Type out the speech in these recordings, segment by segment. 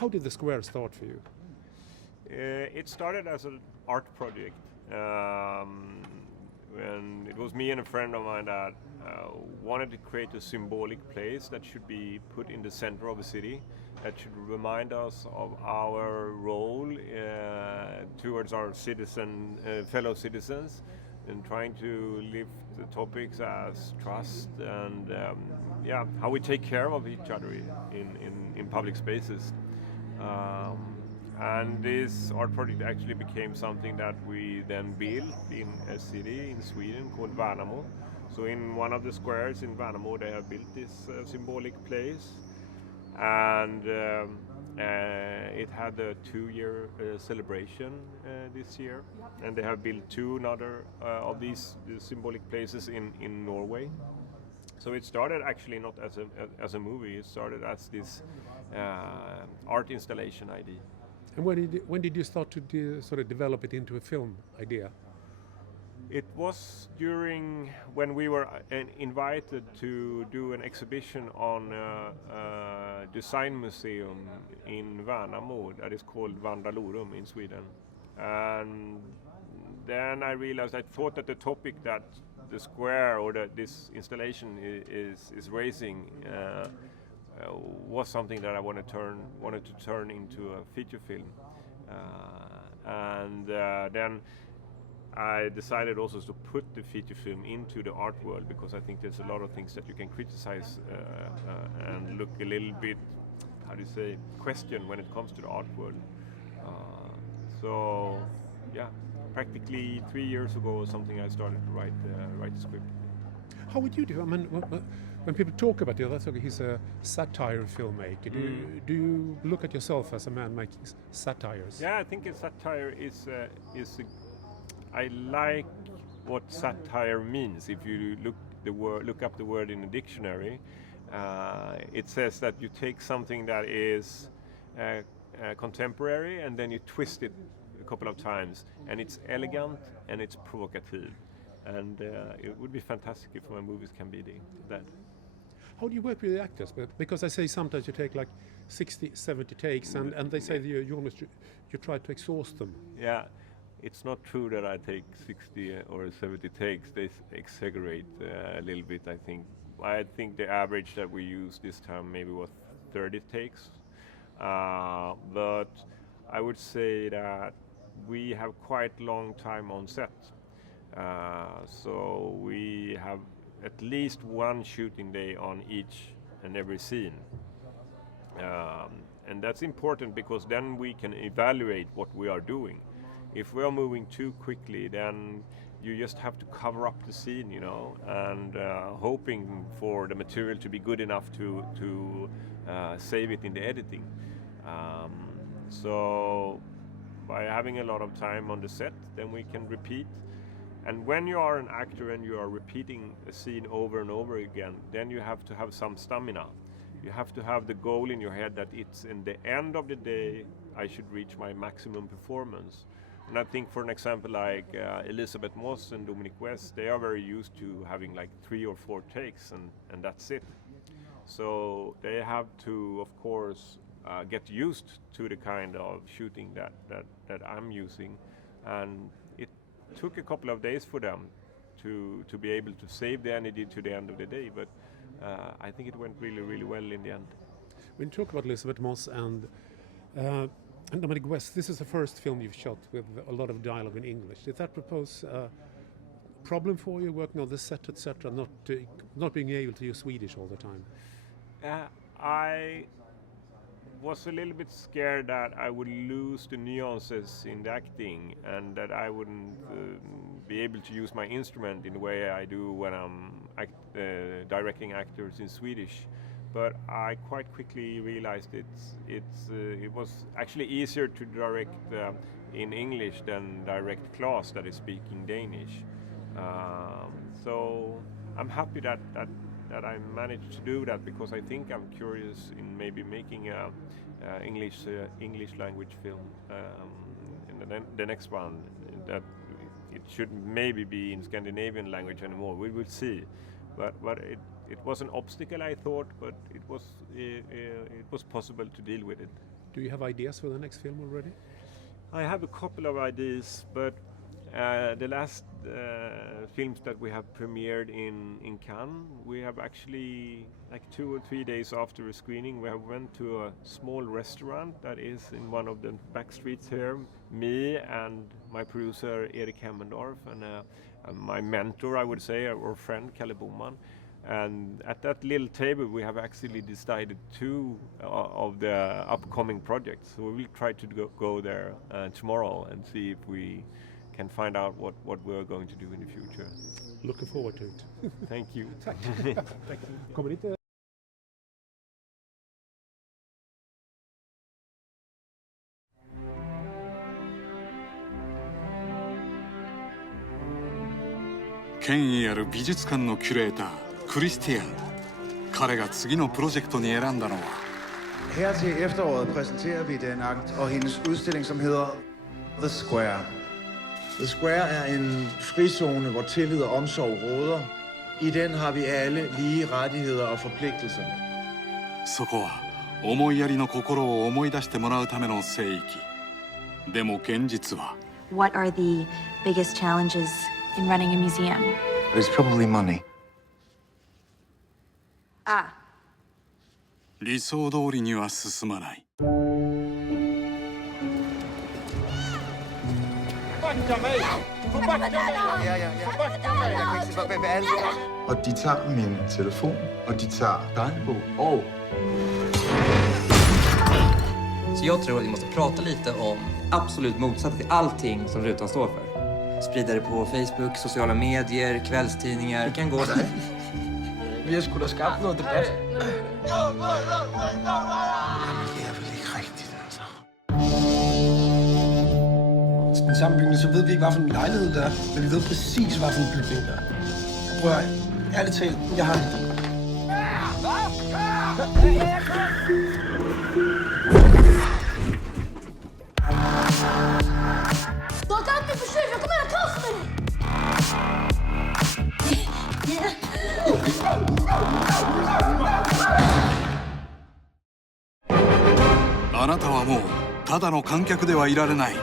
How did the square start for you? It started as an art project. When it was me and a friend of mine that wanted to create a symbolic place that should be put in the center of the city, that should remind us of our role towards our fellow citizens, and trying to lift the topics as trust and how we take care of each other in public spaces. And this art project actually became something that we then built in a city in Sweden called Värnamo. So in one of the squares in Värnamo they have built this symbolic place, and it had a 2-year celebration this year, and they have built 2 other of these symbolic places in Norway. So it started actually not as a movie, it started as this art installation idea. And when did you start to sort of develop it into a film idea? It was during when we were invited to do an exhibition on a design museum in Värnamo that is called Vandalorum in Sweden. And then I realized, I thought that the topic that the square or that this installation is raising was something that I wanted to turn into a feature film. Then I decided also to put the feature film into the art world, because I think there's a lot of things that you can criticize and look a little bit, question when it comes to the art world. Practically 3 years ago or something, I started to write the script. How would you do? I mean, when people talk about you, that's okay, he's a satire filmmaker. Do you look at yourself as a man making satires? Yeah, I think a satire I like what satire means. If you look up the word in a dictionary, it says that you take something that is contemporary and then you twist it a couple of times, and it's elegant and it's provocative. And it would be fantastic if my movies can be that. How do you work with the actors? Because I say sometimes you take like 60, 70 takes, and they say that you try to exhaust them. Yeah, it's not true that I take 60 or 70 takes. They exaggerate a little bit, I think. I think the average that we used this time maybe was 30 takes. But I would say that we have quite long time on set. So we have at least one shooting day on each and every scene. And that's important, because then we can evaluate what we are doing. If we are moving too quickly, then you just have to cover up the scene, and hoping for the material to be good enough to save it in the editing. So by having a lot of time on the set, then we can repeat. And when you are an actor and you are repeating a scene over and over again, then you have to have some stamina. You have to have the goal in your head that it's in the end of the day I should reach my maximum performance. And I think, for an example, like Elisabeth Moss and Dominic West, they are very used to having like 3 or 4 takes and that's it. So they have to, of course, get used to the kind of shooting that I'm using. And it took a couple of days for them to be able to save the energy to the end of the day, but I think it went really, really well in the end. When you talk about Elisabeth Moss and Dominic West, this is the first film you've shot with a lot of dialogue in English. Did that propose a problem for you working on the set, etc., not being able to use Swedish all the time? I was a little bit scared that I would lose the nuances in the acting, and that I wouldn't be able to use my instrument in the way I do when I'm directing actors in Swedish. But I quite quickly realized it was actually easier to direct in English than direct Claes that is speaking Danish. So I'm happy that I managed to do that, because I think I'm curious in maybe making a English language film in the next one. That it should maybe be in Scandinavian language anymore. We will see, but it was an obstacle, I thought, but it was possible to deal with it. Do you have ideas for the next film already? I have a couple of ideas, but the last films that we have premiered in Cannes, we have actually, like 2 or 3 days after a screening, we have went to a small restaurant that is in one of the back streets here. Me and my producer Erik Hemmendorf and my mentor, I would say, or friend Kalle Boman. And at that little table we have actually decided 2 of the upcoming projects. So we will try to go there tomorrow and see if we can find out what we're going to do in the future. Looking forward to it. Thank you. Tack. Kommer inte...権威ある美術館のキュレータークリスティアン。彼が次のプロジェクトに選んだのは Her til efteråret præsenterer vi den akt og hendes udstilling, som hedder The Square. The Square er en frizone, hvor tillid og omsorg råder. I den har vi alle lige rettigheder og forpligtelser. そこは思いやりの心を思い出してもらうための聖域。でも現実は What are the biggest challenges in running a museum? It's probably money. 理想通りには進まない。Og de tager min telefon, og de tager dagbog og... Så jag tror att vi måste prata lite om absolut motsatsen till allting som rutan står för. Sprida det på Facebook, sociala medier, kvällstidningar. Det kan gå där. Vi har sgu da skabt noget debat. Det er vel ikke rigtigt, altså. Den samme bygning, så ved vi ikke, hvad for en lejlighed der er, men vi ved præcis, hvad for en bygning der er. Prøv at ærligt talt, jeg har en idé. Du har inte försökt, jag kommer att kasta dig! あなたはもうただの観客ではいられない。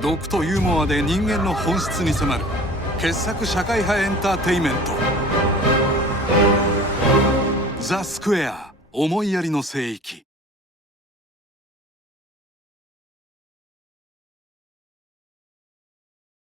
毒とユーモアで人間の本質に迫る傑作社会派エンターテインメント。ザ・スクエア、思いやりの聖域。